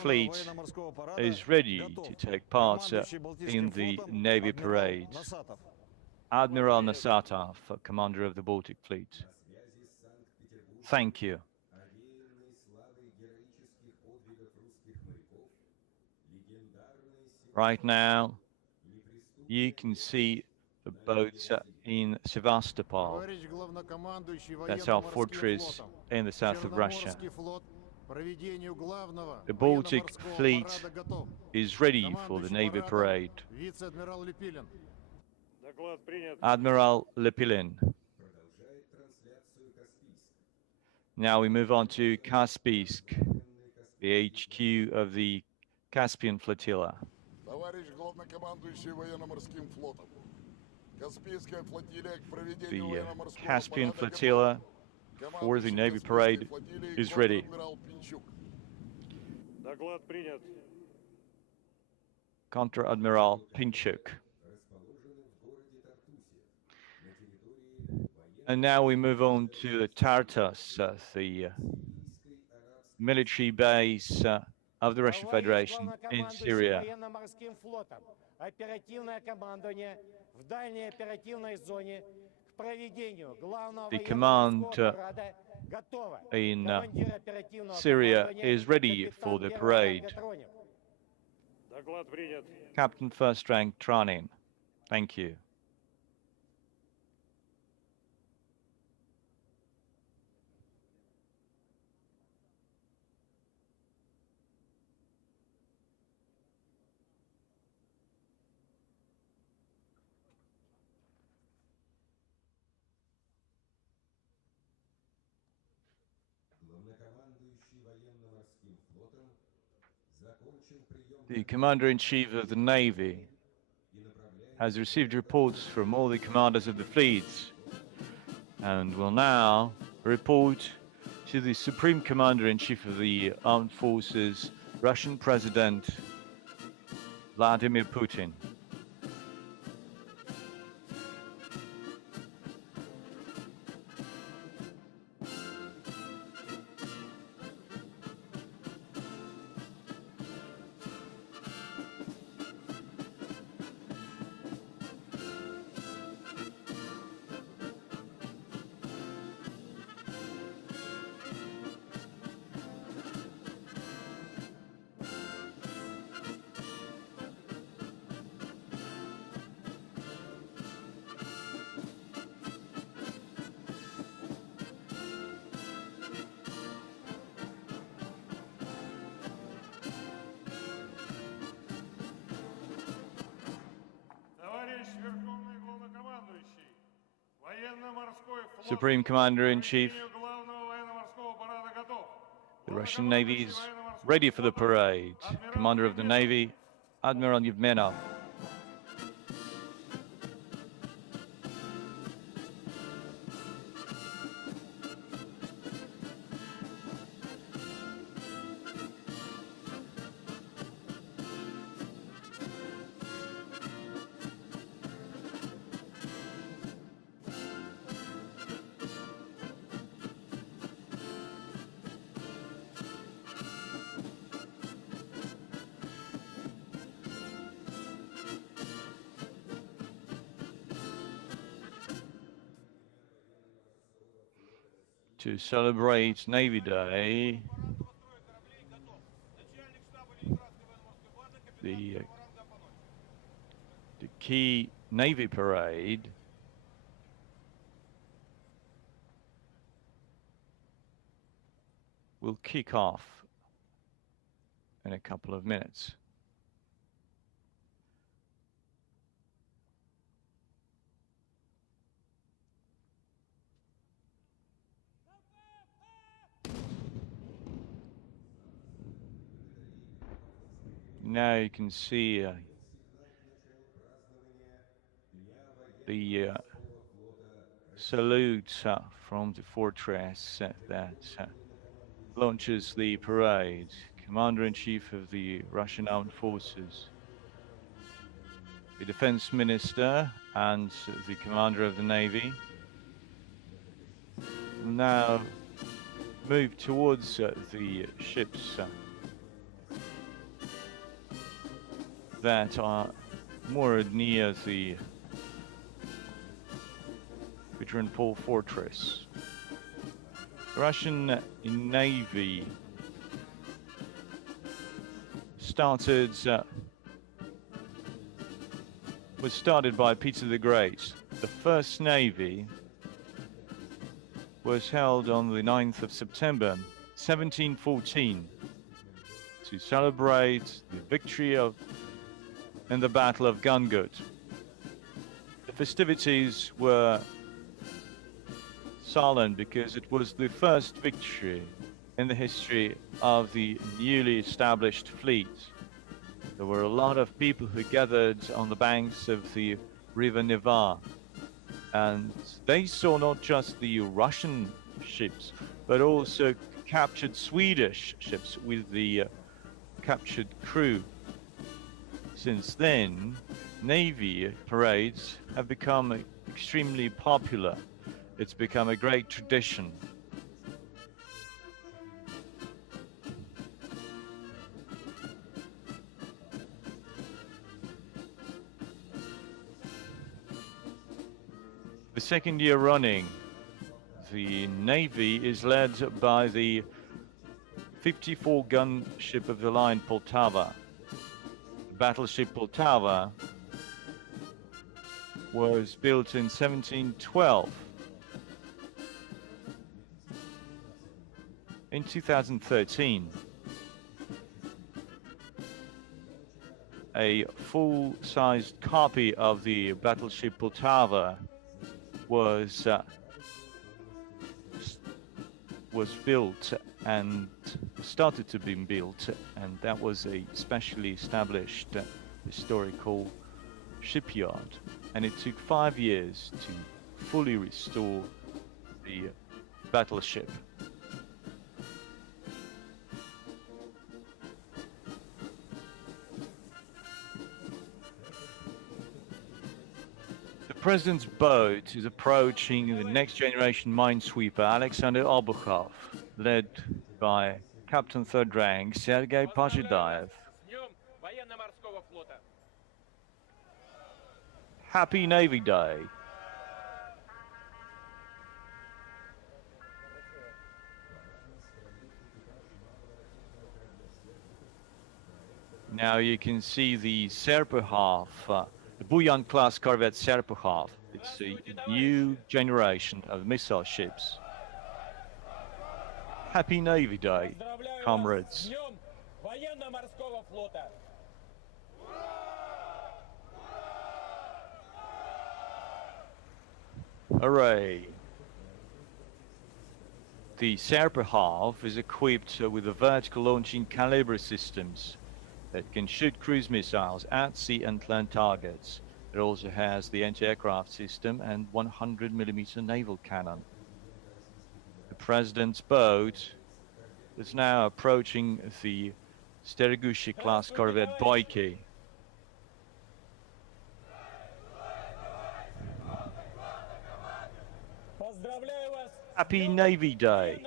Fleet is ready to take part in the Navy parade. Admiral Nasatov, commander of the Baltic Fleet. Thank you. Right now, you can see the boats in Sevastopol. That's our fortress in the south of Russia. The Baltic Fleet is ready for the Navy parade. Admiral Lepilin. Now we move on to Kaspiysk, the HQ of the Caspian Flotilla. The Caspian Flotilla for the Navy parade is ready. Contra-Admiral Pinchuk. And now we move on to Tartus, the military base of the Russian Federation in Syria. The command in Syria is ready for the parade. Captain First Rank Tranin. Thank you. The Commander-in-Chief of the Navy has received reports from all the commanders of the fleets and will now report to the Supreme Commander-in-Chief of the Armed Forces, Russian President Vladimir Putin. Supreme Commander-in-Chief, the Russian Navy is ready for the parade. Commander of the Navy, Admiral Yevmenov. To celebrate Navy Day, the key Navy parade will kick off in a couple of minutes. Now you can see the salute from the fortress that launches the parade. Commander-in-Chief of the Russian Armed Forces, the Defense Minister and the Commander of the Navy will now move towards the ships that are more near the Petersburg fortress. The Russian Navy was started by Peter the Great. The first navy was held on the 9th of September 1714 to celebrate the victory in the Battle of Gungut. The festivities were solemn because it was the first victory in the history of the newly established fleet. There were a lot of people who gathered on the banks of the River Neva, and they saw not just the Russian ships, but also captured Swedish ships with the captured crew. Since then, Navy parades have become extremely popular. It's become a great tradition. The second year running, the Navy is led by the 54-gun ship of the line Poltava. The battleship Poltava was built in 1712. In 2013, a full-sized copy of the battleship Poltava was built and started to be built, and that was a specially established historical shipyard, and it took 5 years to fully restore the battleship. The President's boat is approaching the next generation minesweeper Alexander Obukhov, led by Captain Third Rank Sergei Pazhidayev. Happy Navy Day! Now you can see the Serpukhov, the Buyan class corvette Serpukhov. It's a new generation of missile ships. Happy Navy Day, comrades. Hooray! The Serpukhov is equipped with the vertical launching caliber systems that can shoot cruise missiles at sea and land targets. It also has the anti-aircraft system and 100mm naval cannon. The President's boat is now approaching the Steregushi class corvette Boyki. Happy Navy Day!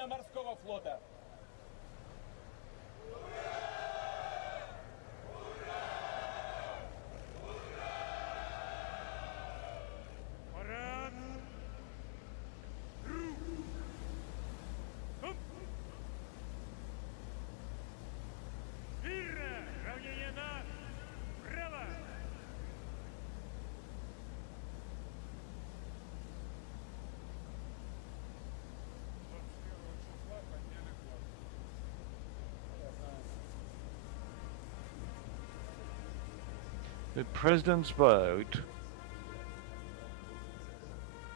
The President's boat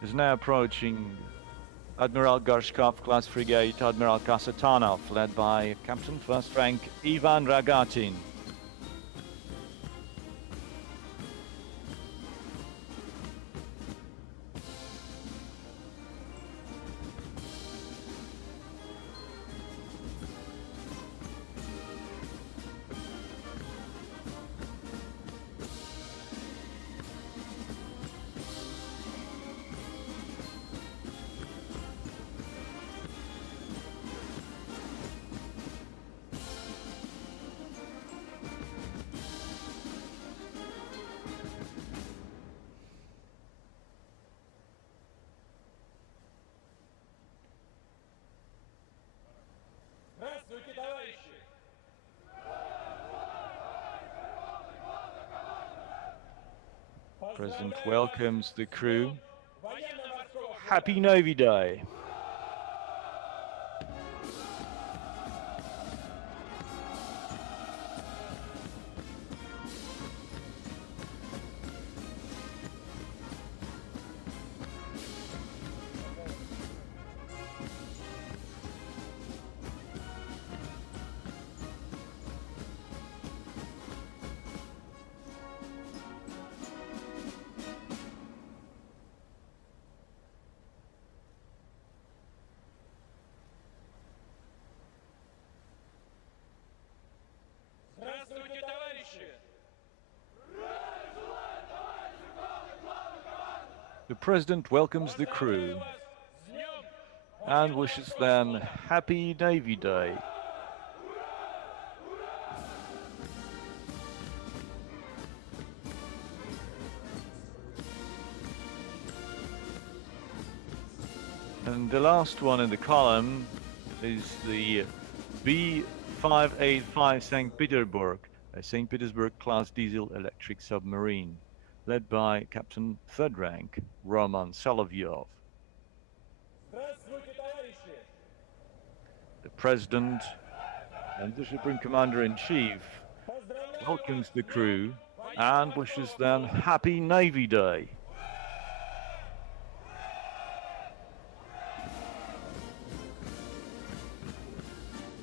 is now approaching Admiral Gorshkov class frigate Admiral Kasatonov, led by Captain First Rank Ivan Ragatin. President welcomes the crew. Happy Navy Day. The President welcomes the crew and wishes them Happy Navy Day. And the last one in the column is the B-585 Saint Petersburg, a Saint Petersburg class diesel electric submarine, led by Captain Third Rank Roman Solovyov. The President and the Supreme Commander-in-Chief welcomes the crew and wishes them Happy Navy Day.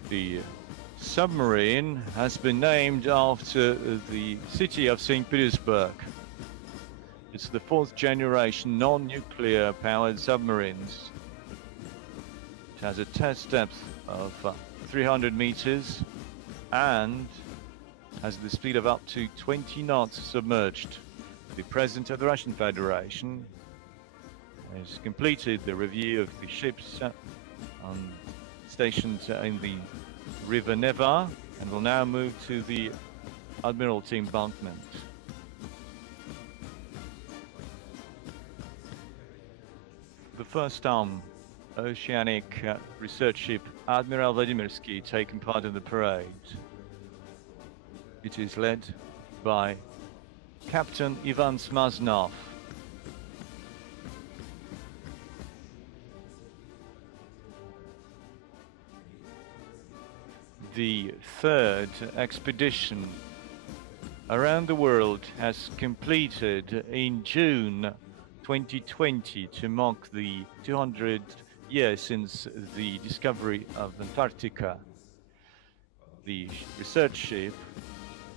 The submarine has been named after the city of Saint Petersburg. It's the fourth generation non-nuclear powered submarines. It has a test depth of 300 meters and has the speed of up to 20 knots submerged. The President of the Russian Federation has completed the review of the ships stationed in the River Neva and will now move to the Admiralty embankment. The first oceanic research ship Admiral Vladimir taking part in the parade. It is led by Captain Ivan Smaznov. The third expedition around the world has completed in June 2020 to mark the 200 years since the discovery of Antarctica. The research ship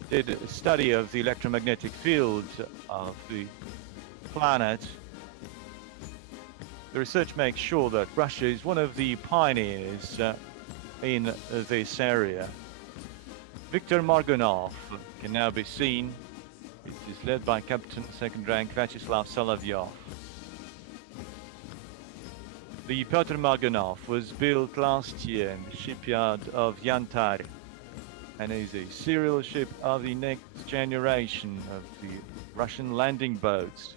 did a study of the electromagnetic field of the planet. The research makes sure that Russia is one of the pioneers in this area. Viktor Margonov can now be seen. It is led by Captain Second Rank Vyacheslav Solovyov. The Pyotr Margonov was built last year in the shipyard of Yantar and is a serial ship of the next generation of the Russian landing boats.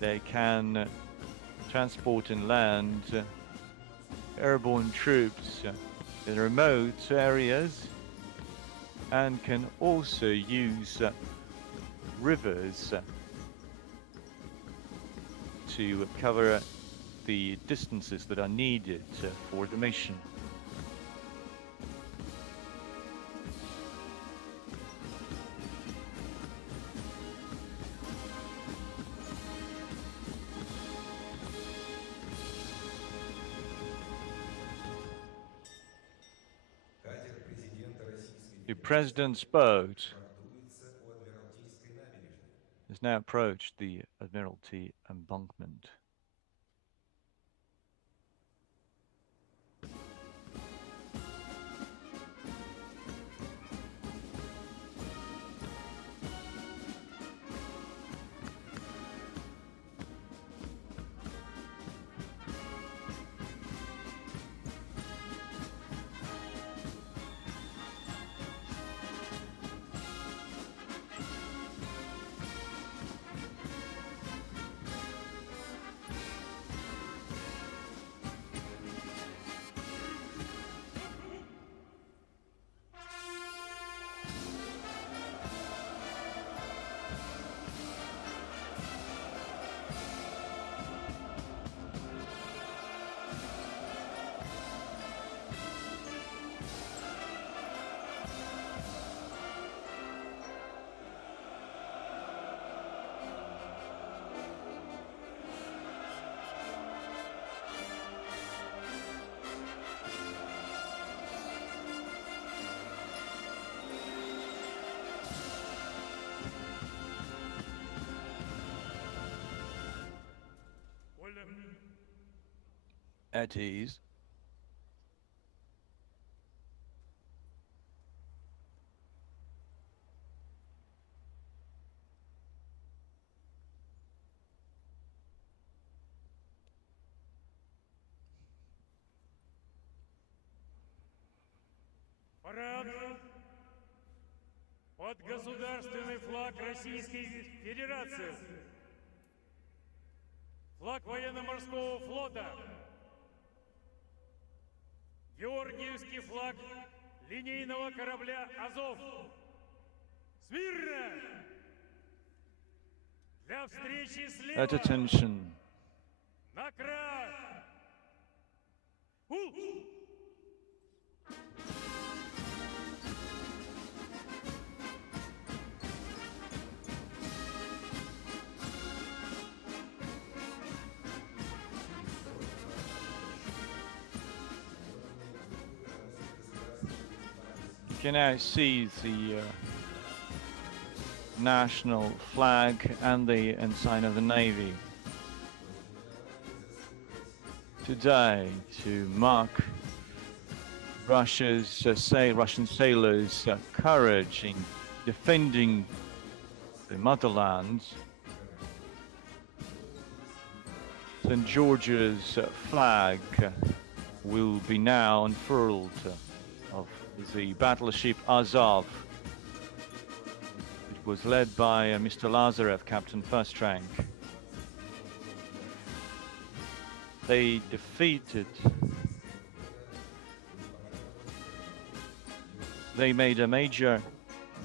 They can transport and land airborne troops in remote areas and can also use rivers to cover the distances that are needed for the mission. The President's boat has now approached the Admiralty embankment. At ease. Парад под государственный флаг Российской Федерации. Флаг военно-морского флота. Георгиевский флаг линейного корабля «Азов». Смирно! Для встречи слева. At attention. Накра! You can now see the national flag and the ensign of the Navy. Today, to mark Russian sailors' courage in defending the motherland, St. George's flag will be now unfurled of the battleship Azov. It was led by Mr. Lazarev, Captain First Rank. They made a major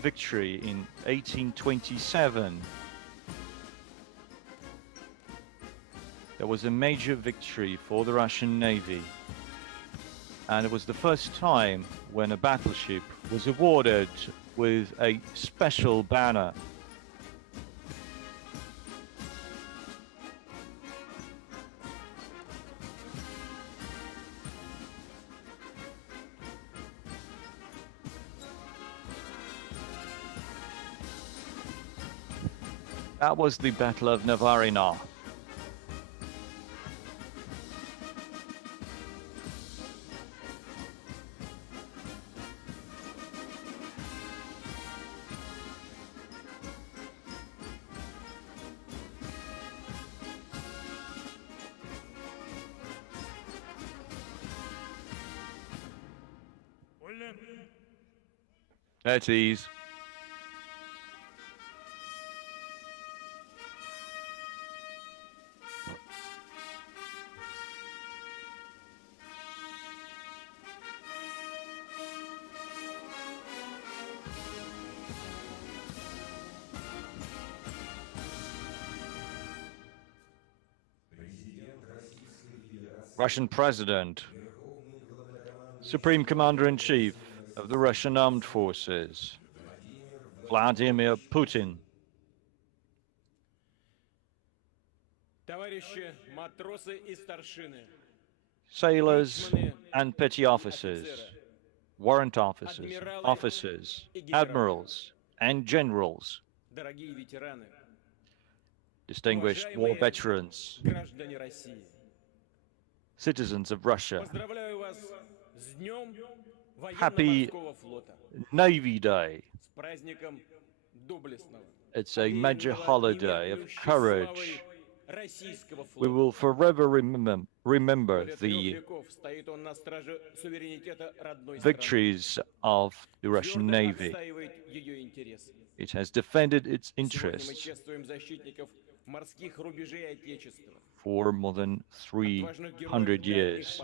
victory in 1827. There was a major victory for the Russian Navy. And it was the first time when a battleship was awarded with a special banner. That was the Battle of Navarino. At ease. Russian President, Supreme Commander-in-Chief of the Russian Armed Forces, Vladimir Putin. Sailors and petty officers, warrant officers, admirals, and generals, distinguished war veterans, citizens of Russia, happy Navy Day. It's a major holiday of courage. We will forever remember the victories of the Russian Navy. It has defended its interests for more than 300 years.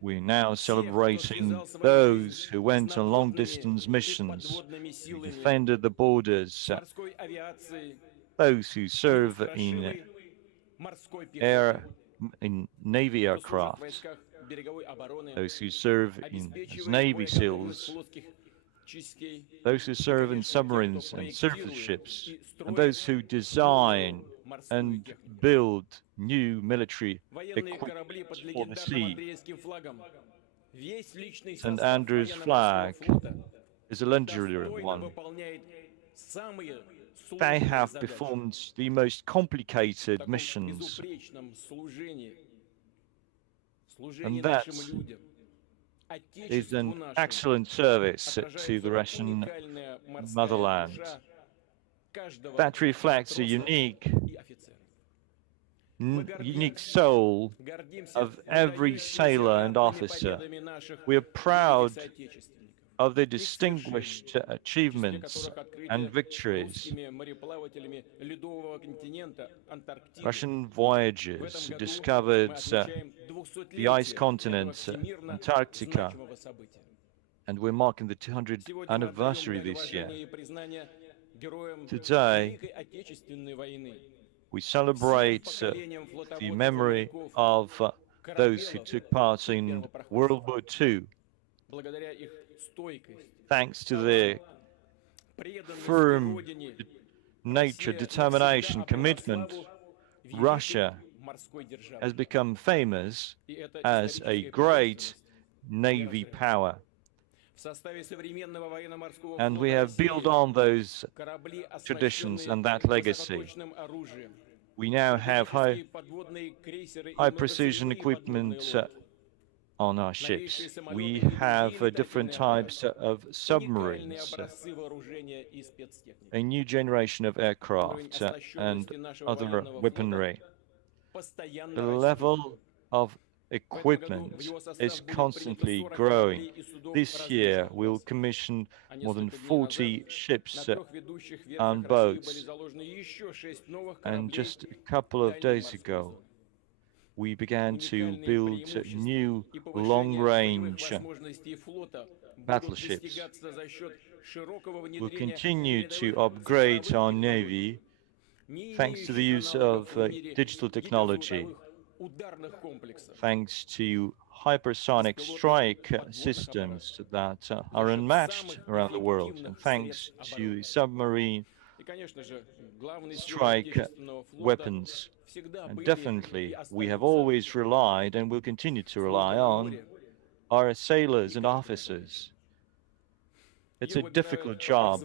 We're now celebrating those who went on long-distance missions, who defended the borders, those who serve in Navy aircraft, those who serve as Navy SEALs, those who serve in submarines and surface ships, and those who design and build new military equipment for the sea. St. Andrew's flag is a legendary one. They have performed the most complicated missions And that is an excellent service to the Russian motherland. That reflects a unique soul of every sailor and officer. We are proud of their distinguished achievements and victories. Russian voyagers discovered the ice continent, Antarctica, and we're marking the 200th anniversary this year. Today, we celebrate the memory of those who took part in World War II. Thanks to their firm nature, determination, commitment, Russia has become famous as a great navy power. And we have built on those traditions and that legacy. We now have high precision equipment on our ships. We have different types of submarines, a new generation of aircraft and other weaponry. The level of equipment is constantly growing. This year, we'll commission more than 40 ships and boats. And just a couple of days ago, we began to build new long-range battleships. We'll continue to upgrade our navy thanks to the use of digital technology, thanks to hypersonic strike systems that are unmatched around the world, and thanks to the submarine strike weapons. And definitely, we have always relied and will continue to rely on our sailors and officers. It's a difficult job.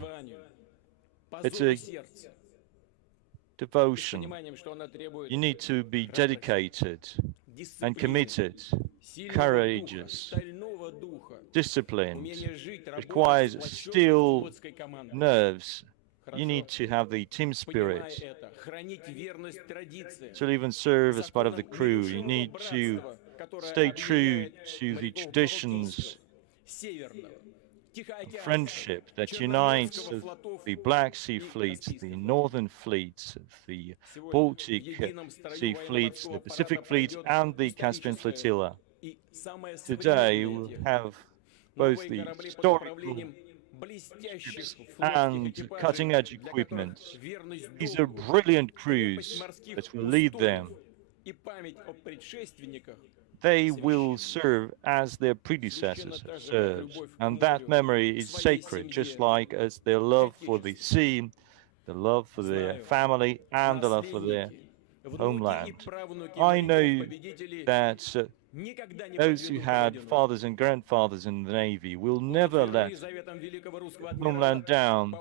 It's a devotion. You need to be dedicated and committed, courageous, disciplined. It requires steel nerves. You need to have the team spirit to live and serve as part of the crew. You need to stay true to the traditions of friendship that unites the Black Sea fleets, the Northern fleets, the Baltic Sea fleets, the Pacific fleet, and the Caspian flotilla. Today, we'll have both the historical ships and cutting-edge equipment. These are brilliant crews that will lead them. They will serve as their predecessors have served, and that memory is sacred, just like as their love for the sea, the love for their family, and the love for their homeland. I know that those who had fathers and grandfathers in the Navy will never let homeland down.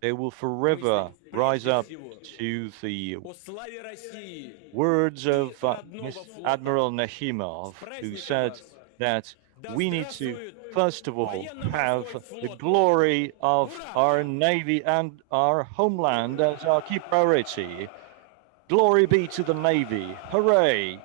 They will forever rise up to the words of Admiral Nahimov, who said that we need to, first of all, have the glory of our Navy and our homeland as our key priority. Glory be to the Navy. Hooray!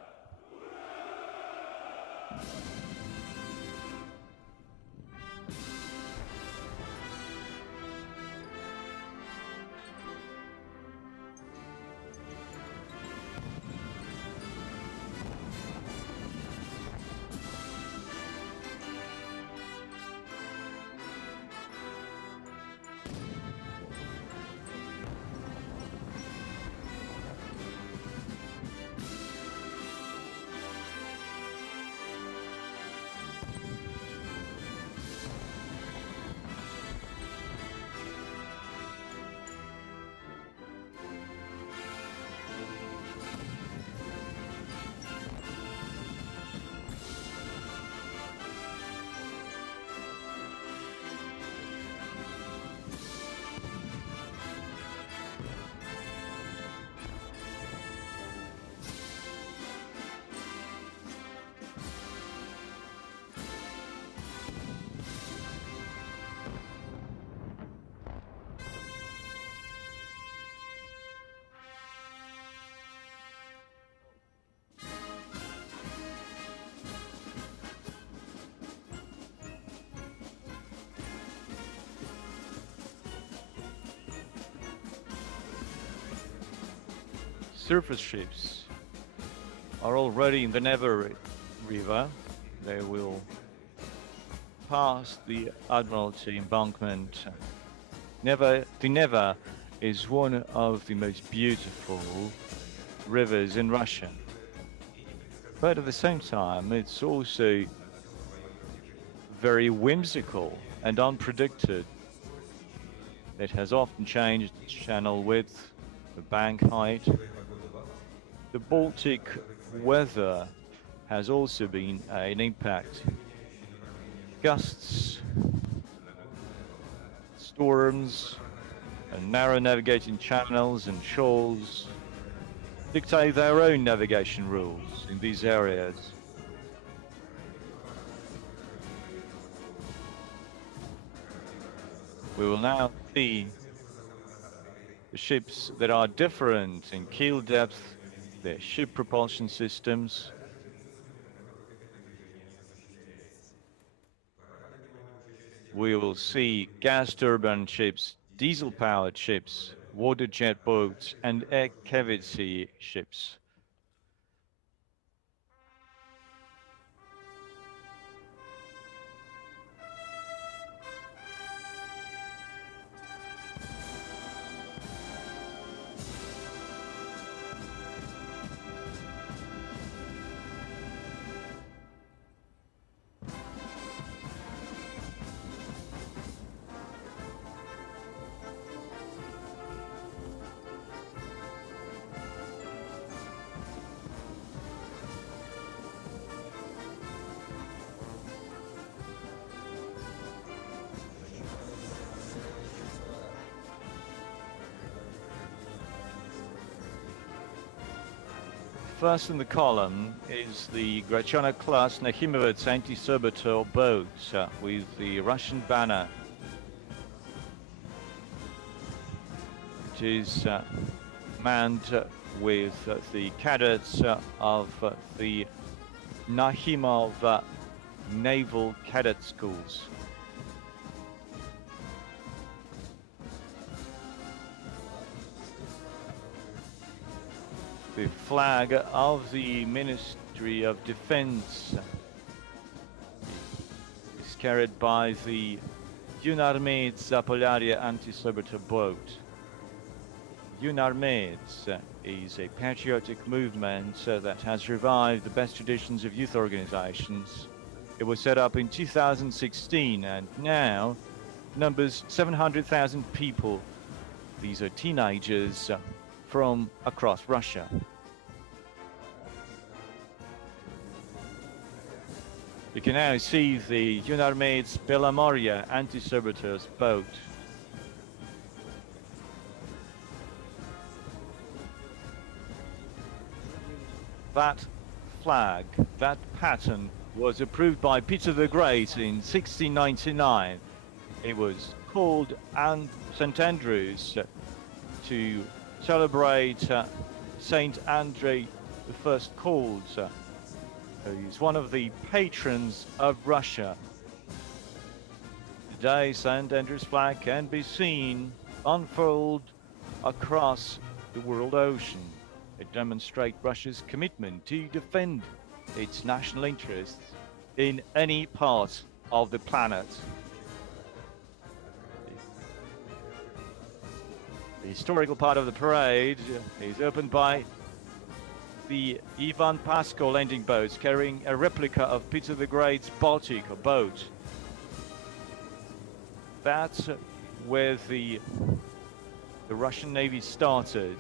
surface ships are already in the Neva River. They will pass the Admiralty embankment. The Neva is one of the most beautiful rivers in Russia. But at the same time, it's also very whimsical and unpredicted. It has often changed its channel width, the bank height. The Baltic weather has also been an impact. Gusts, storms, and narrow navigating channels and shoals dictate their own navigation rules in these areas. We will now see the ships that are different in keel depth, their ship propulsion systems. We will see gas turbine ships, diesel-powered ships, water jet boats, and air cavity ships. First in the column is the Grachana-class Nakhimov anti-saboteur boat with the Russian banner. It is manned with the cadets of the Nakhimov Naval Cadet Schools. The flag of the Ministry of Defense is carried by the Yunarmeyets Zapolyarya anti-saboteur boat. Yunarmeyets is a patriotic movement that has revived the best traditions of youth organizations. It was set up in 2016 and now numbers 700,000 people. These are teenagers from across Russia. You can now see the Yunarmeyets Belomoria anti-saboteurs boat. That flag, that pattern was approved by Peter the Great in 1699. It was called St. Andrews to celebrate Saint Andrew the First called. He's one of the patrons of Russia. Today, St. Andrew's flag can be seen unfurled across the world ocean. It demonstrates Russia's commitment to defend its national interests in any part of the planet. The historical part of the parade is opened by the Ivan Pasko landing boats carrying a replica of Peter the Great's Baltic boat. That's where the Russian Navy started.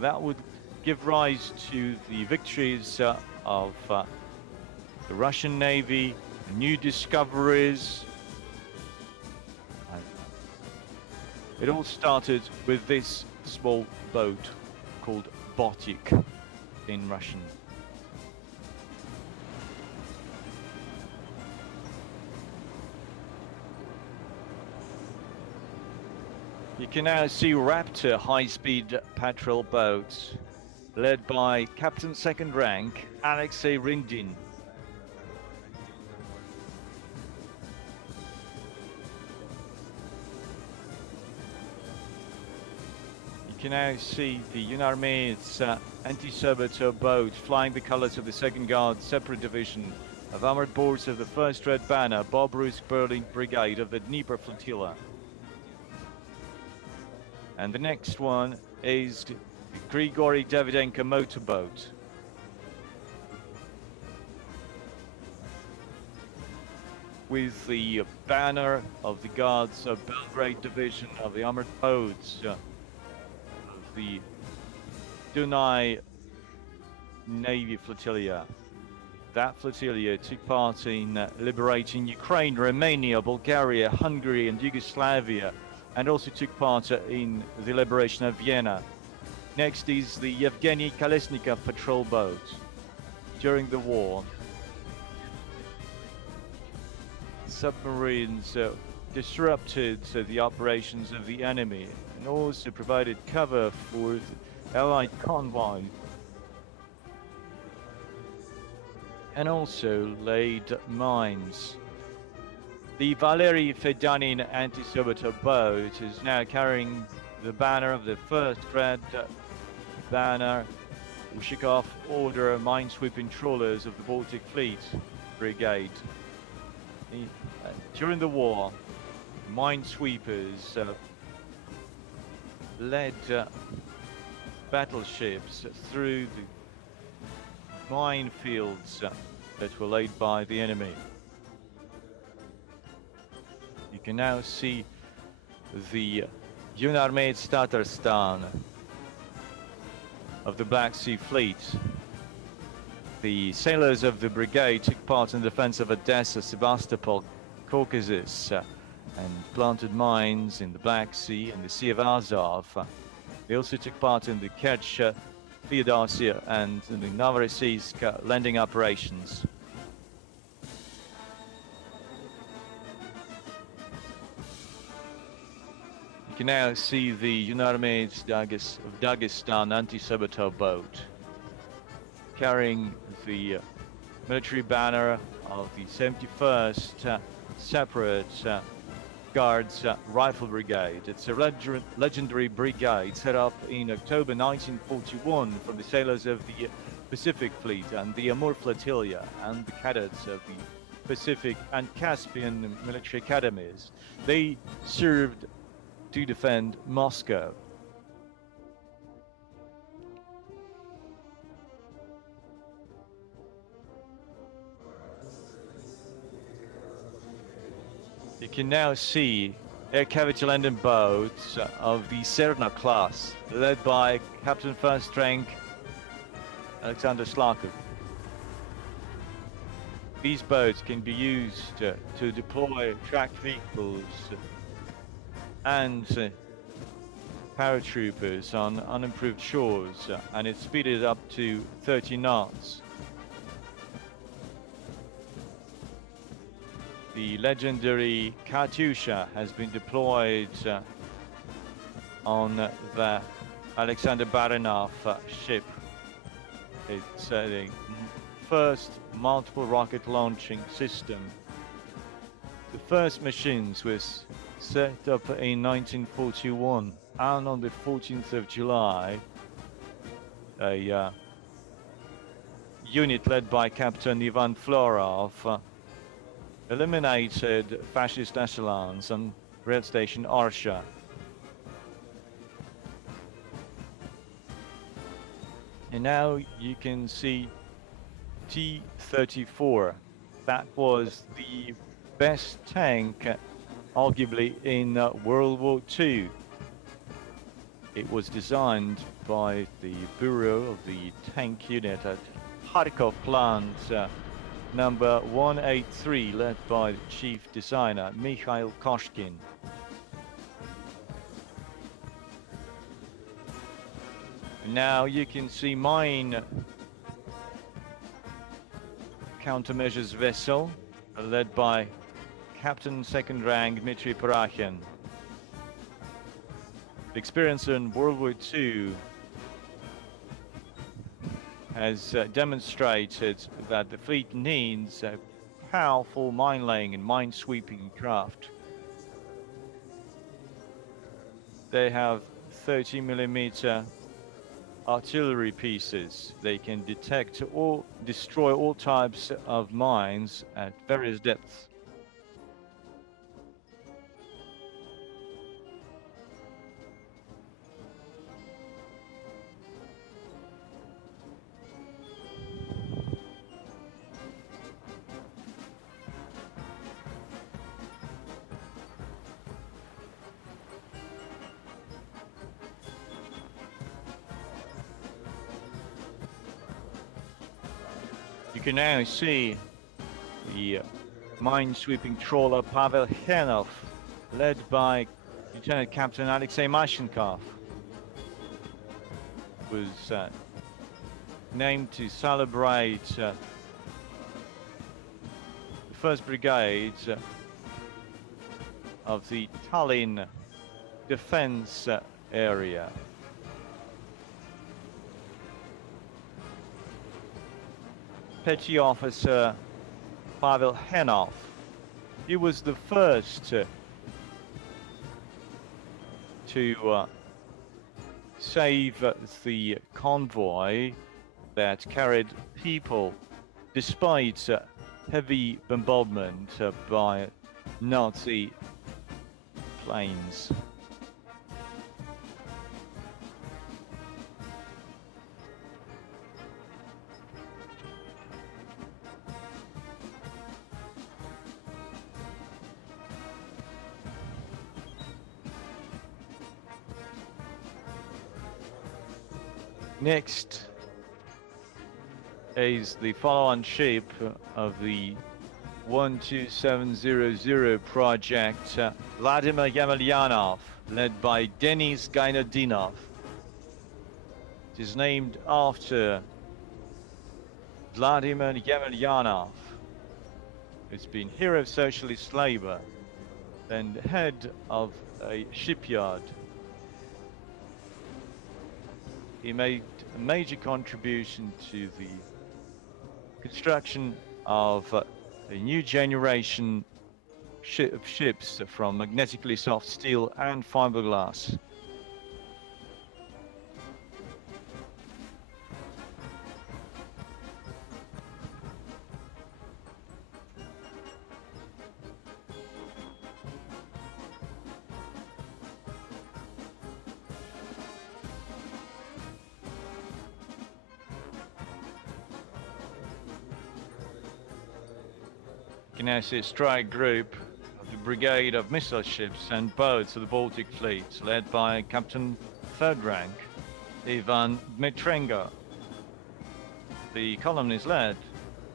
That would give rise to the victories of the Russian Navy, new discoveries. It all started with this small boat called Baltic in Russian. You can now see Raptor high-speed patrol boats led by Captain Second Rank Alexei Rindin. You can now see the United anti-saboteur boat flying the colors of the 2nd Guard Separate Division of Armored Boards of the 1st Red Banner Bobruisk Berlin Brigade of the Dnieper Flotilla. And the next one is the Grigory Davydenko motorboat. With the banner of the Guards of Belgrade Division of the Armored Boats of the Dunai Navy Flotilla. That flotilla took part in liberating Ukraine, Romania, Bulgaria, Hungary and Yugoslavia, and also took part in the liberation of Vienna. Next is the Yevgeny Kolesnikov patrol boat. During the war, submarines disrupted the operations of the enemy and also provided cover for the Allied convoy, and also laid mines. The Valery Fedonin anti-saboteur boat is now carrying the banner of the 1st Red Banner Ushikov Order minesweeping trawlers of the Baltic Fleet Brigade. During the war, minesweepers led battleships through the minefields that were laid by the enemy. You can now see the Yunarmets Tatarstan of the Black Sea Fleet. The sailors of the brigade took part in the defense of Odessa, Sevastopol, Caucasus, and planted mines in the Black Sea and the Sea of Azov. They also took part in the Kerch, Feodosia, and in the Novorossiysk landing operations. You can now see the Yunarmets of Dagestan anti-saboteur boat carrying the military banner of the 71st Separate Guards Rifle Brigade. It's a legendary brigade set up in October 1941 from the sailors of the Pacific Fleet and the Amur Flotilla and the cadets of the Pacific and Caspian military academies. They served to defend Moscow. You can now see air cavity landing boats of the Serna class, led by Captain First Rank Alexander Slakov. These boats can be used to deploy tracked vehicles and paratroopers on unimproved shores, and it's speeded up to 30 knots. The legendary Katyusha has been deployed on the Alexander Baranov ship. It's the first multiple rocket launching system. The first machines was set up in 1941, and on the 14th of July, a unit led by Captain Ivan Florov eliminated fascist echelons on rail station Orsha. And now you can see T-34. That was the best tank, arguably, in World War II. It was designed by the Bureau of the Tank Unit at Kharkov plant, number 183, led by the chief designer Mikhail Koshkin. Now you can see mine countermeasures vessel, led by Captain Second Rank Dmitry Parakhin. The experience in World War II has demonstrated that the fleet needs a powerful mine-laying and mine-sweeping craft. They have 30mm artillery pieces. They can detect or destroy all types of mines at various depths. You can now see the mine-sweeping trawler Pavel Henov, led by Lieutenant Captain Alexei Mashenkov, was named to celebrate the 1st Brigade of the Tallinn defense area. Petty Officer Pavel Henov. He was the first to save the convoy that carried people despite heavy bombardment by Nazi planes. Next is the follow-on ship of the 12700 project, Vladimir Yemelyanov, led by Denis Gainadinov. It is named after Vladimir Yemelyanov, who's been hero of socialist labor and head of a shipyard. He made a major contribution to the construction of a new generation of ships from magnetically soft steel and fiberglass. You can now see a strike group of the Brigade of Missile Ships and Boats of the Baltic Fleet, led by Captain 3rd rank, Ivan Dmitrenko. The column is led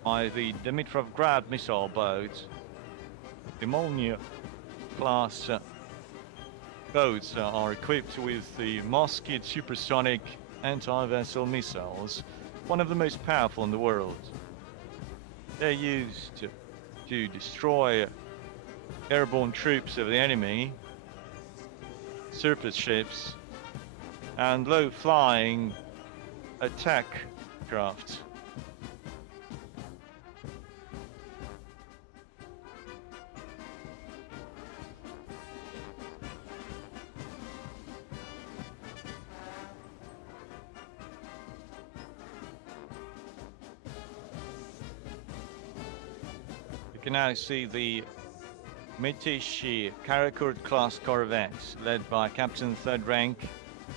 by the Dimitrovgrad missile boat. The Molniya class boats are equipped with the Moskit supersonic anti-vessel missiles, one of the most powerful in the world. They're used to destroy airborne troops of the enemy, surface ships, and low-flying attack craft. You can now see the Mitishi Karakurt class corvettes, led by Captain 3rd rank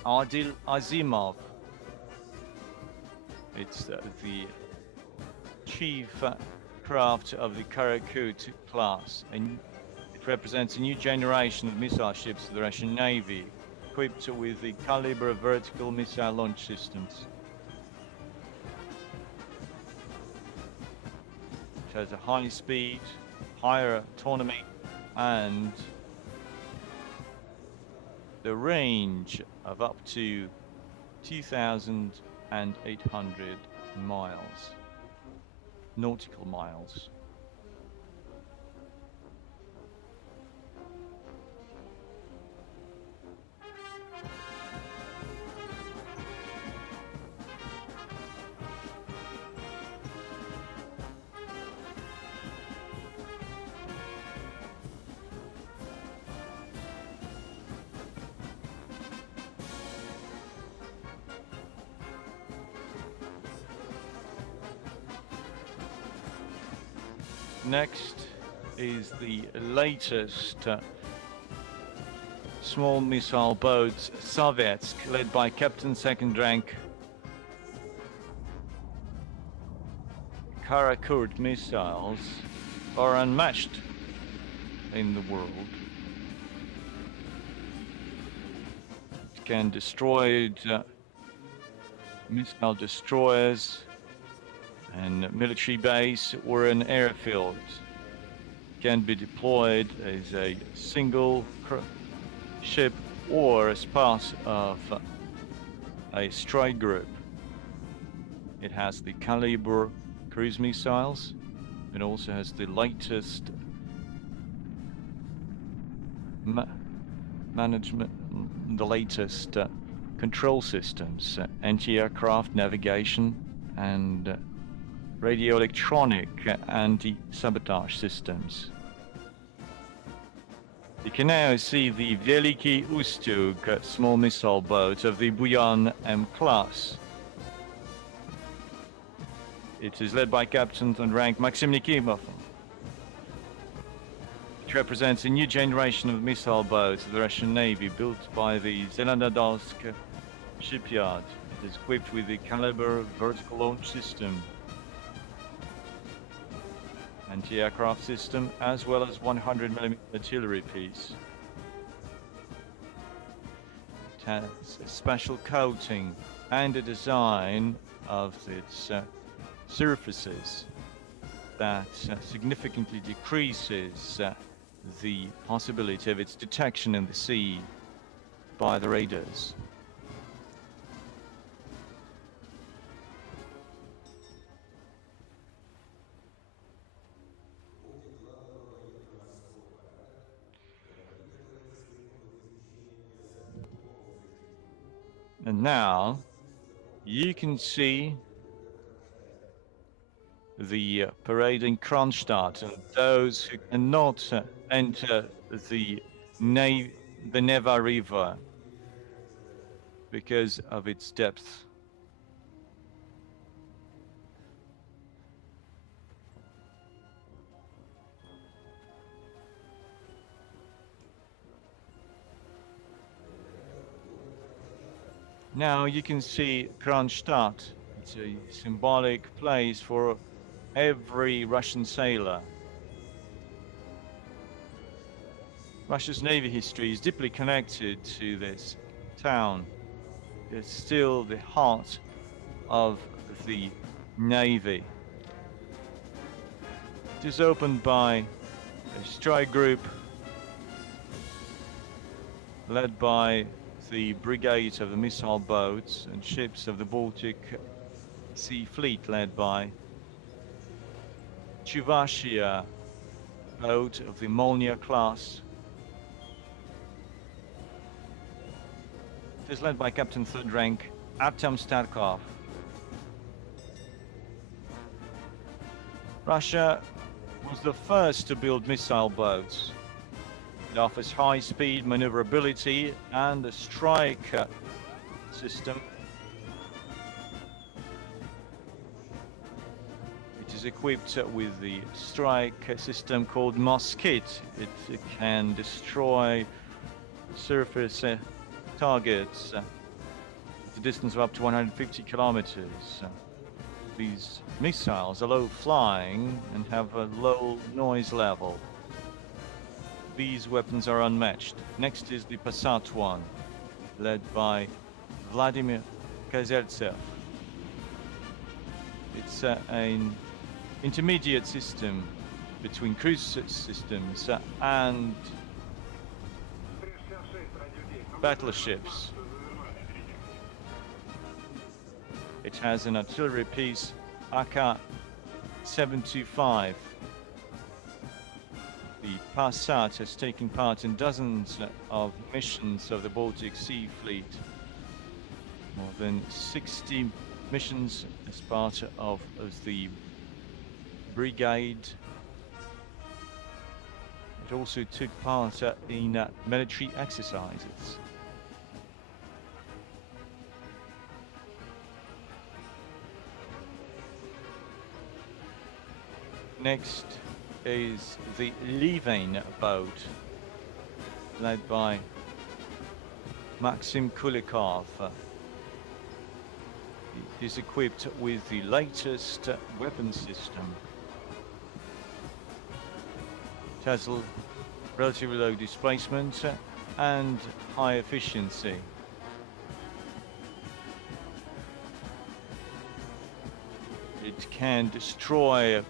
Adil Azimov. It's the chief craft of the Karakurt class, and it represents a new generation of missile ships of the Russian Navy, equipped with the Caliber vertical missile launch systems. It has a high speed, higher autonomy, and the range of up to 2,800 miles, nautical miles. Next is the latest small missile boat Sovietsk, led by Captain Second Rank Karakurt missiles, are unmatched in the world. It can destroy missile destroyers and military base or an airfield. Can be deployed as a single ship or as part of a strike group. It has the caliber cruise missiles. It also has the latest control systems, anti-aircraft navigation and radio electronic anti-sabotage systems. You can now see the Veliki Ustug small missile boat of the Buyan M class. It is led by Captain and rank Maxim Nikimov. It represents a new generation of missile boats of the Russian Navy built by the Zelenodolsk shipyard. It is equipped with the caliber vertical launch system, anti-aircraft system, as well as 100mm artillery piece. It has a special coating and a design of its surfaces that significantly decreases the possibility of its detection in the sea by the radars. And now you can see the parade in Kronstadt, and those who cannot enter the Neva River because of its depth. Now you can see Kronstadt. It's a symbolic place for every Russian sailor. Russia's Navy history is deeply connected to this town. It's still the heart of the Navy. It is opened by a strike group led by the brigade of the missile boats and ships of the Baltic Sea Fleet, led by Chuvashia boat of the Molnia class. It is led by Captain Third Rank Artem Starkov. Russia was the first to build missile boats. It offers high-speed maneuverability and a strike system. It is equipped with the strike system called Moskit. It can destroy surface targets at a distance of up to 150 kilometers. These missiles are low flying and have a low noise level. These weapons are unmatched. Next is the Passat one, led by Vladimir Kazertsev. It's an intermediate system between cruise systems and battleships. It has an artillery piece AK-725. The Passat has taken part in dozens of missions of the Baltic Sea Fleet. More than 60 missions as part of the brigade. It also took part in military exercises. Next is the Levin boat, led by Maxim Kulikov. It is equipped with the latest weapon system. It has relatively low displacement and high efficiency. It can destroy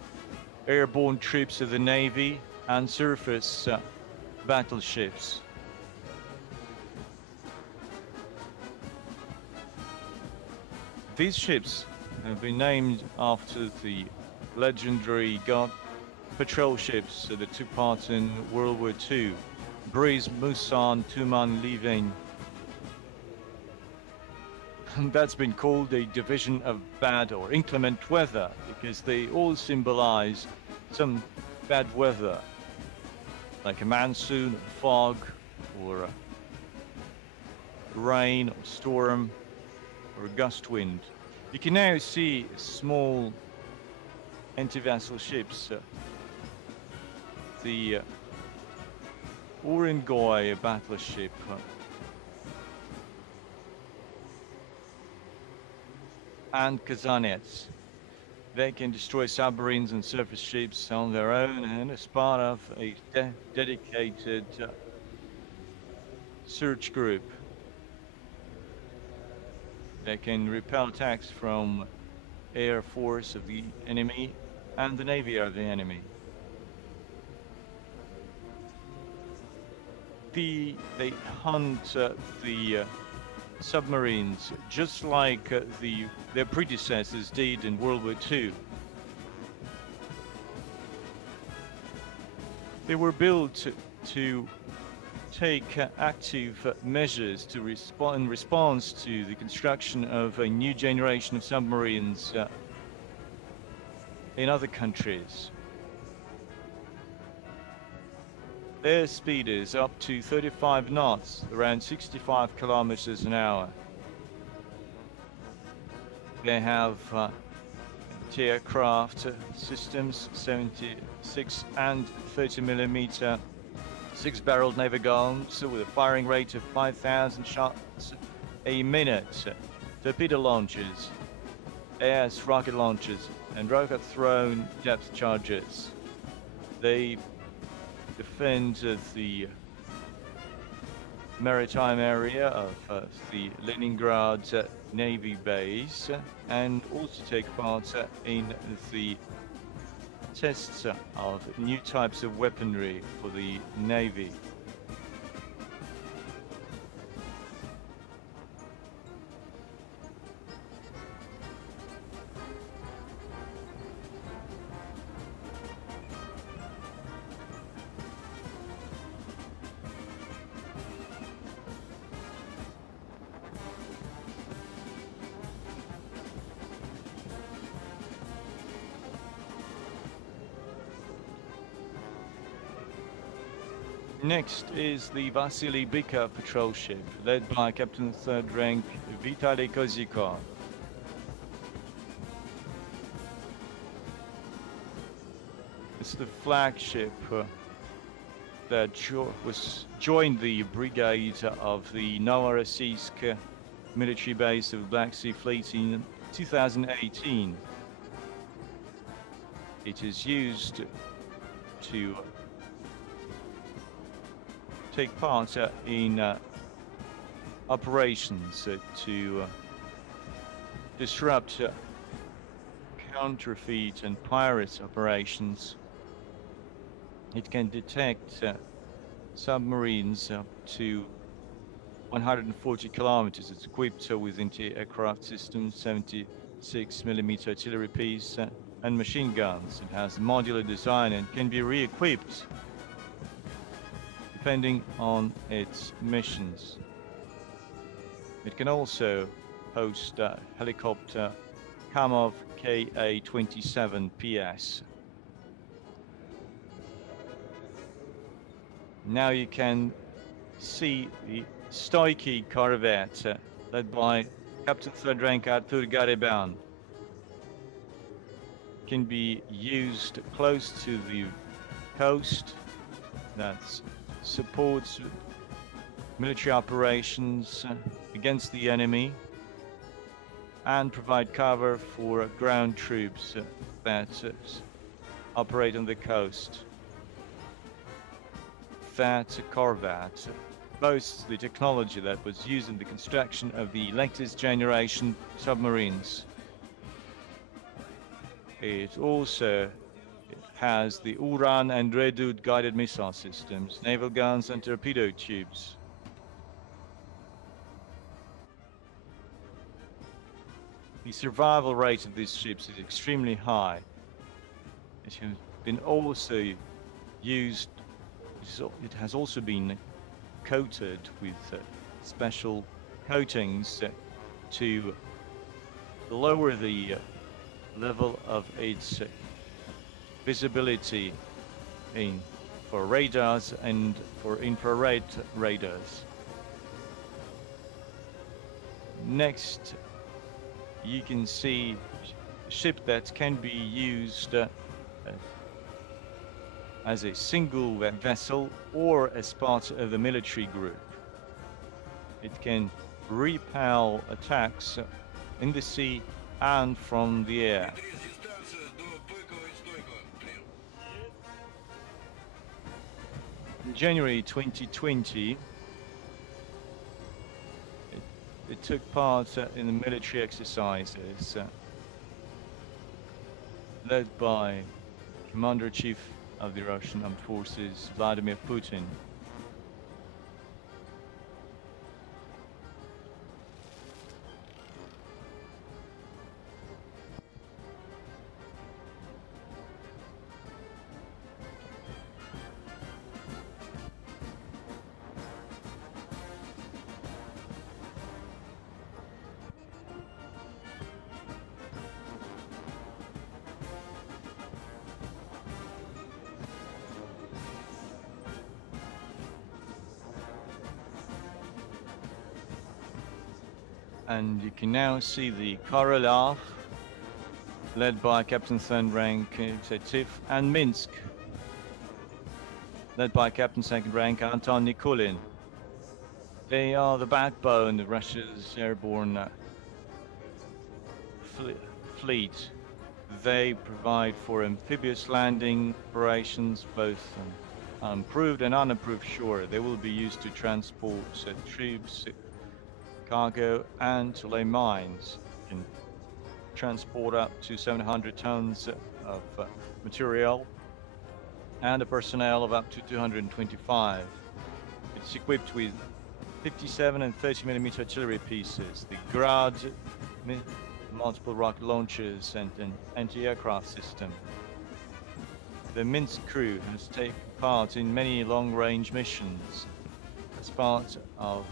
airborne troops of the Navy and surface battleships. These ships have been named after the legendary patrol ships that took part in World War II. Breeze, Musan, Tuman, Levin. That's been called a division of bad or inclement weather because they all symbolize some bad weather, like a monsoon, or fog, or rain, or storm, or a gust wind. You can now see small anti-vessel ships. The Urengoy battleship and Kazanets. They can destroy submarines and surface ships on their own and as part of a dedicated search group. They can repel attacks from air force of the enemy and the navy of the enemy. They hunt the submarines just like their predecessors did in World War II. They were built to take active measures to in response to the construction of a new generation of submarines in other countries. Their speed is up to 35 knots, around 65 kilometers an hour. They have anti-aircraft systems, 76 and 30 millimeter 6-barreled naval guns with a firing rate of 5,000 shots a minute, torpedo launchers, AS rocket launchers, and rocket-thrown depth charges. They defend the maritime area of the Leningrad Navy base and also take part in the tests of new types of weaponry for the Navy. Next is the Vasily Bika patrol ship, led by Captain 3rd Rank Vitaly Kozikov. It's the flagship that joined the brigade of the Novorossiysk military base of Black Sea Fleet in 2018. It is used to take part in operations to disrupt counterfeit and pirate operations. It can detect submarines up to 140 kilometers. It's equipped with anti-aircraft systems, 76 millimeter artillery piece, and machine guns. It has a modular design and can be re-equipped depending on its missions. It can also host helicopter Kamov Ka-27 PS. Now you can see the Stoiky corvette led by Captain 3rd Rank Artur Gariban. Can be used close to the coast that supports military operations against the enemy and provide cover for ground troops that operate on the coast. That corvette boasts the technology that was used in the construction of the latest generation submarines. It also has the Uran and Redut guided missile systems, naval guns and torpedo tubes. The survival rate of these ships is extremely high. It has been also used, it has also been coated with special coatings to lower the level of its visibility for radars and for infrared radars. Next, you can see a ship that can be used as a single vessel or as part of the military group. It can repel attacks in the sea and from the air. In January 2020, it took part in the military exercises led by Commander-in-Chief of the Russian Armed Forces, Vladimir Putin. And you can now see the Korolev, led by Captain Third Rank Setiv, and Minsk, led by Captain Second Rank Anton Nikulin. They are the backbone of Russia's airborne fleet. They provide for amphibious landing operations, both unapproved and unapproved shore. They will be used to transport troops, cargo, and to lay mines. Can transport up to 700 tons of material and a personnel of up to 225. It's equipped with 57 and 30mm artillery pieces, the Grad, multiple rocket launchers, and an anti-aircraft system. The Minsk crew has taken part in many long-range missions as part of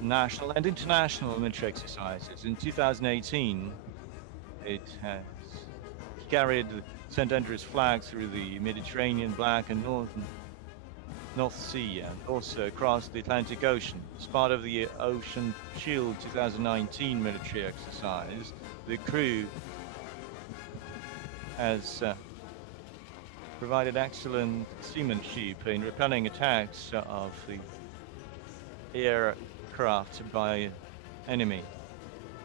national and international military exercises. In 2018, it has carried St. Andrews flag through the Mediterranean, Black and North Sea, and also across the Atlantic Ocean. As part of the Ocean Shield 2019 military exercise, the crew has provided excellent seamanship in repelling attacks of the aircraft by enemy.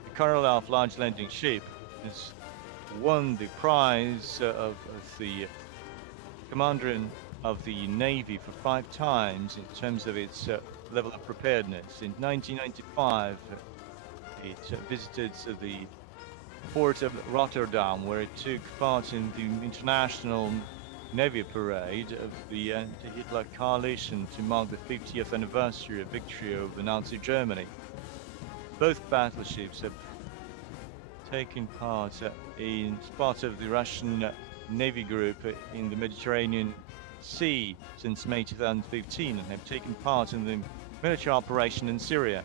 The Korolev large landing ship has won the prize of the Commander of the Navy for 5 times in terms of its level of preparedness. In 1995, it visited the port of Rotterdam, where it took part in the International Navy Parade of the anti-Hitler coalition to mark the 50th anniversary of victory over Nazi Germany. Both battleships have taken part in part of the Russian Navy group in the Mediterranean Sea since May 2015 and have taken part in the military operation in Syria.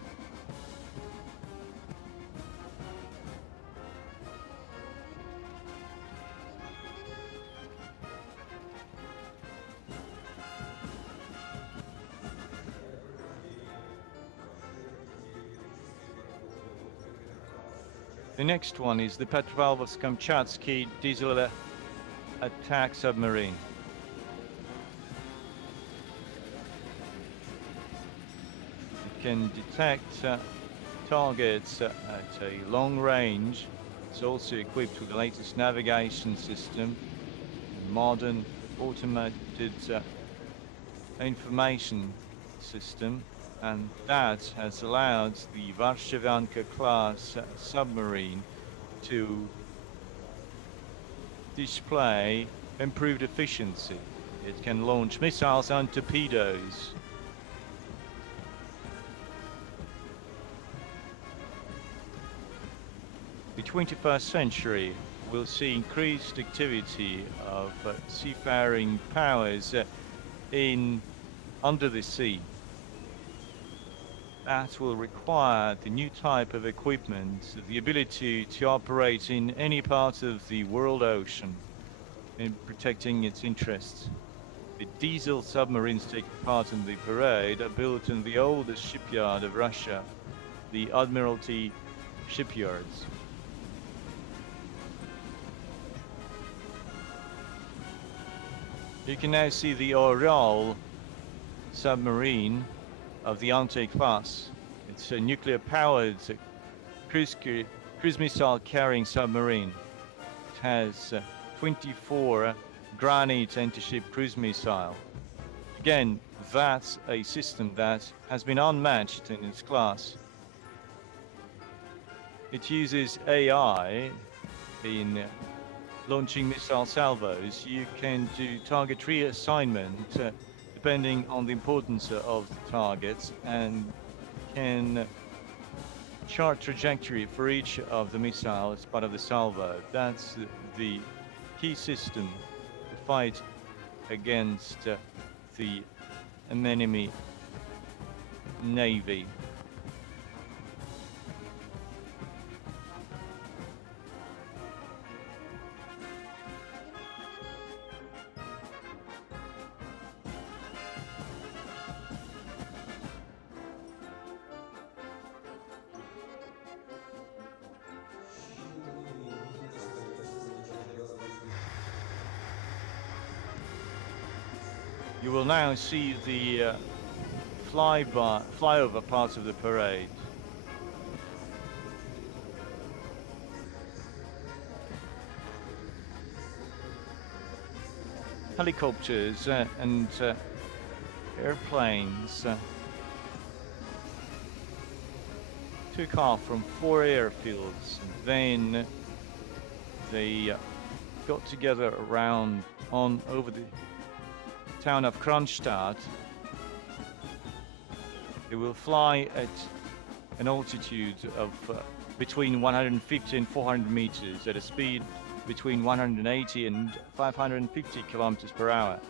The next one is the Petropavlovsk-Kamchatsky diesel attack submarine. can detect targets at a long range. It's also equipped with the latest navigation system, modern automated information system, and that has allowed the Varshavyanka class submarine to display improved efficiency. It can launch missiles and torpedoes. The 21st century will see increased activity of seafaring powers under the sea. That will require the new type of equipment, the ability to operate in any part of the world ocean in protecting its interests. The diesel submarines taking part in the parade are built in the oldest shipyard of Russia, the Admiralty shipyards. You can now see the Orel submarine of the Ante class. It's a nuclear-powered cruise missile carrying submarine. It has 24 Granite anti-ship cruise missile. Again, that's a system that has been unmatched in its class. It uses AI in launching missile salvos. You can do target reassignment depending on the importance of the targets, and can chart trajectory for each of the missiles as part of the salvo. That's the key system to fight against the enemy navy. You will now see the flyover part of the parade. Helicopters and airplanes took off from 4 airfields. Then they got together over the town of Kronstadt. It will fly at an altitude of between 150 and 400 meters at a speed between 180 and 550 kilometers per hour.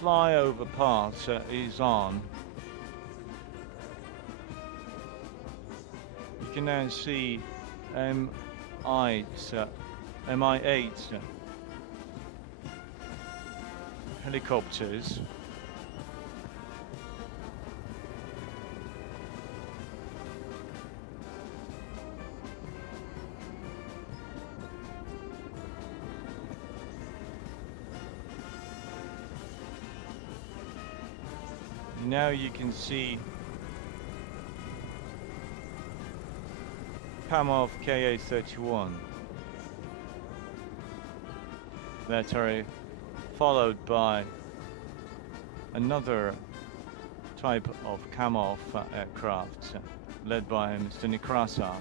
Flyover part is on. You can now see MI8 helicopters. Now you can see Kamov Ka-31 that are followed by another type of Kamov aircraft led by Mr. Nekrasov.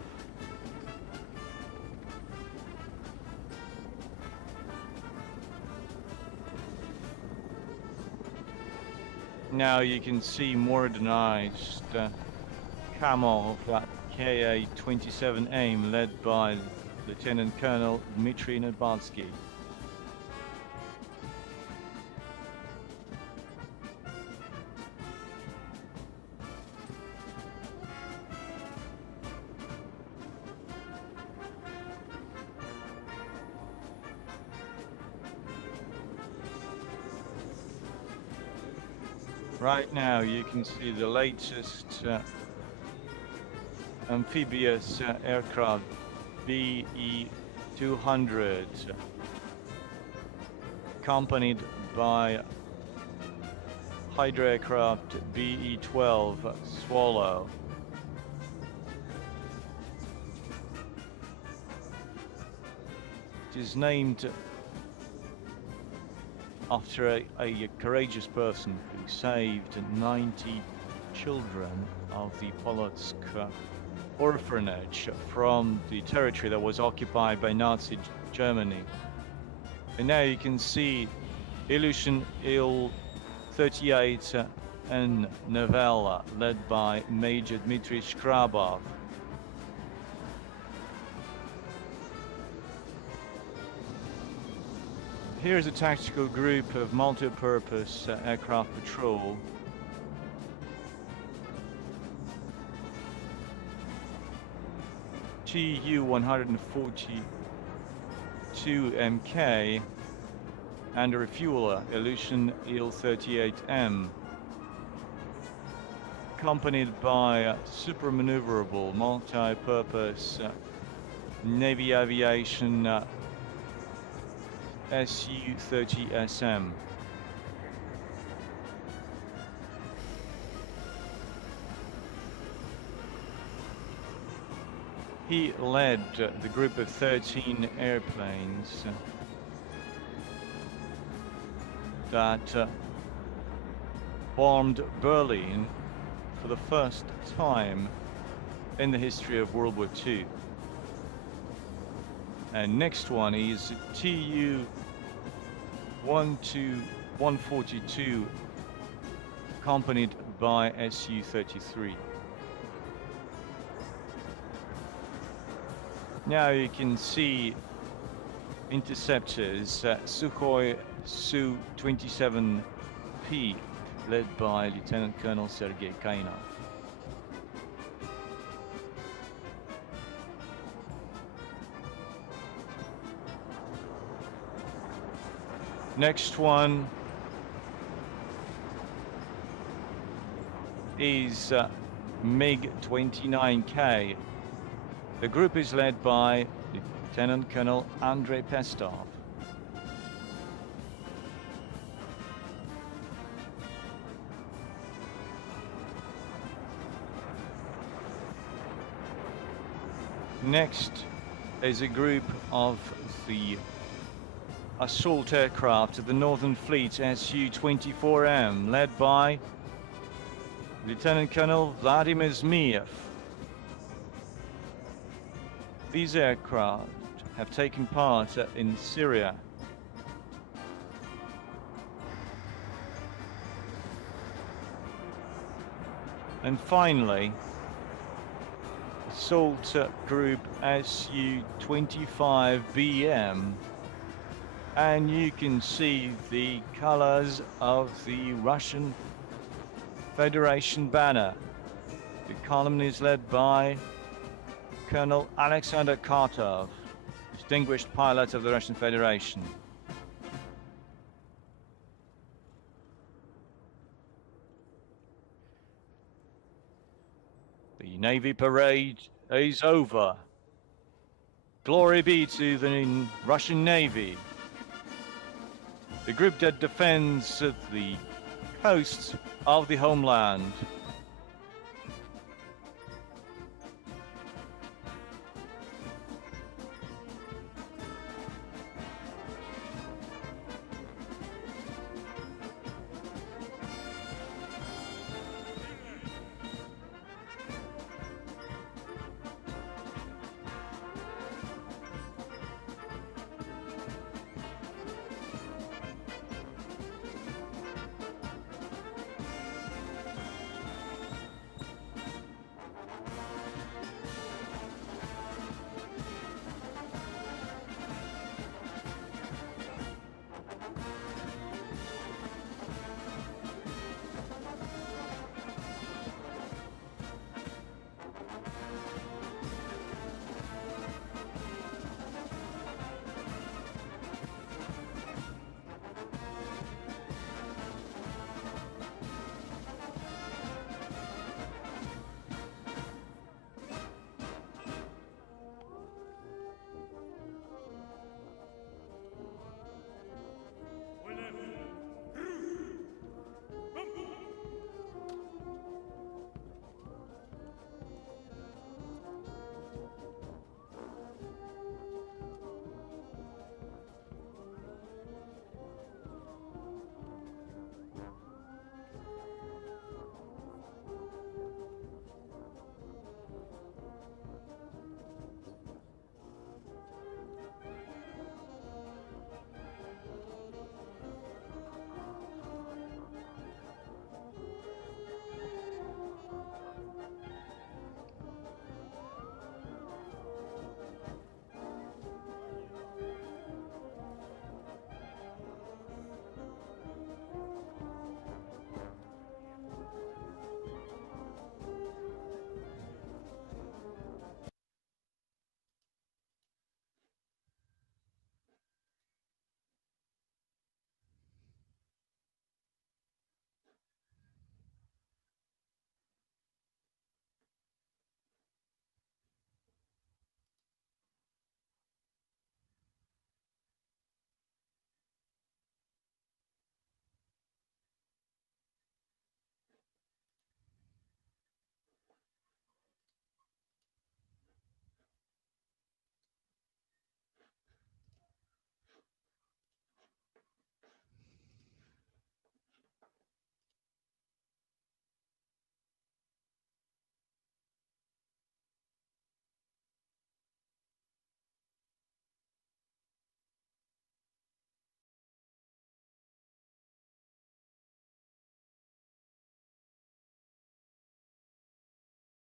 Now you can see modernized Kamov Ka-27 AIM led by Lieutenant Colonel Dmitry Nadbatsky. Right now you can see the latest amphibious aircraft BE-200 accompanied by Hydra aircraft BE-12 Swallow. It is named after a courageous person who saved 90 children of the Polotsk orphanage from the territory that was occupied by Nazi Germany. And now you can see Ilyushin Il-38 and Novella led by Major Dmitry Shkrabov. Here's a tactical group of multi-purpose aircraft patrol. Tu-142MK and a refueler, Ilyushin Il-38M, accompanied by super maneuverable multi-purpose Navy aviation Su-30SM. He led the group of 13 airplanes that bombed Berlin for the first time in the history of World War II. And next one is Tu-142, accompanied by Su-33. Now you can see interceptors, Sukhoi Su-27P, led by Lieutenant Colonel Sergei Kainov. Next one is MiG-29K. The group is led by Lieutenant Colonel Andrei Pestov. Next is a group of the assault aircraft of the Northern Fleet Su-24M, led by Lieutenant Colonel Vladimir Zmiev. These aircraft have taken part in Syria. And finally, assault group Su-25BM. And you can see the colors of the Russian Federation banner. The column is led by Colonel Alexander Kartov, distinguished pilot of the Russian Federation. The Navy parade is over. Glory be to the Russian Navy, the group that defends the coasts of the homeland.